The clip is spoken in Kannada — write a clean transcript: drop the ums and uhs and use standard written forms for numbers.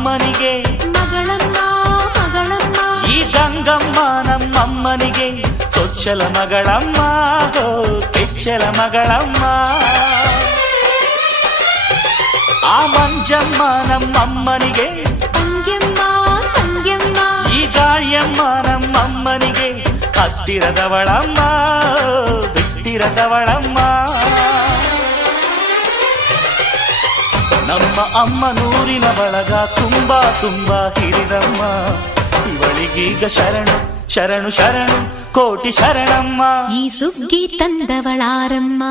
ಅಮ್ಮನಿಗೆ ಮಗಳಮ್ಮ ಮಗಳಮ್ಮ, ಈ ಗಂಗಮ್ಮ ನಮ್ಮಮ್ಮನಿಗೆ ಚೊಚ್ಚಲ ಮಗಳಮ್ಮ ಹೋ ಕೆಚ್ಚಲ ಮಗಳಮ್ಮ. ಆ ಮಂಜಮ್ಮ ನಮ್ಮಮ್ಮನಿಗೆ ತಂಗ್ಯಮ್ಮ ತಂಗ್ಯಮ್ಮ, ಈ ಗಾಳಿಯಮ್ಮ ನಮ್ಮಮ್ಮನಿಗೆ ಹತ್ತಿರದವಳಮ್ಮ ಬಿಟ್ಟಿರದವಳಮ್ಮ. ನಮ್ಮ ಅಮ್ಮ ನೂರಿನ ಬಳಗ ತುಂಬಾ ತುಂಬಾ ಹಿರಿದಮ್ಮ. ಇವಳಿಗೀಗ ಶರಣು ಶರಣು ಶರಣು ಕೋಟಿ ಶರಣಮ್ಮ. ಈ ಸುಗ್ಗಿ ತಂದವಳಾರಮ್ಮ.